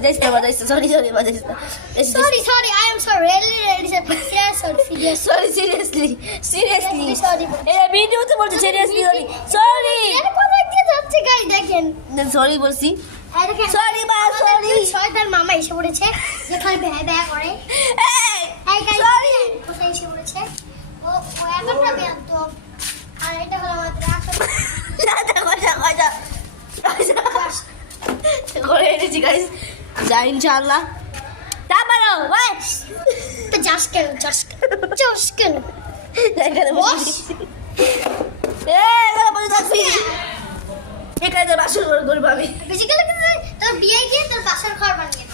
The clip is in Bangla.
বাজাইছে বাজাইছে সরি বাজাইছে Sorry, I am sorry. Really sorry. Seriously Sorry. এই ভিডিওতে বলছি সিরিয়াসলি সরি এটা কোথায় কি যাচ্ছে গাইস দেখেন। সরি বলছি এই দেখেন। সরি মা সরি শয়তান মামা এসে পড়েছে যে খালি ভ্যা করে। এই গাইস সরি কোথায় এসে পড়েছে? ও একাটা বেয়ান তো। আর এটা হলো আমাদের আসল করে এনেছি গাইস যা ইনশাআল্লাহ তারপরও ওই তো যাস কেন এখানে বস। এখানে বসে থাকবি এখানে বাসন করবো আমি বেসিক্যালি তোর বিয়ে গিয়ে তোর বাসার ঘর বানিয়ে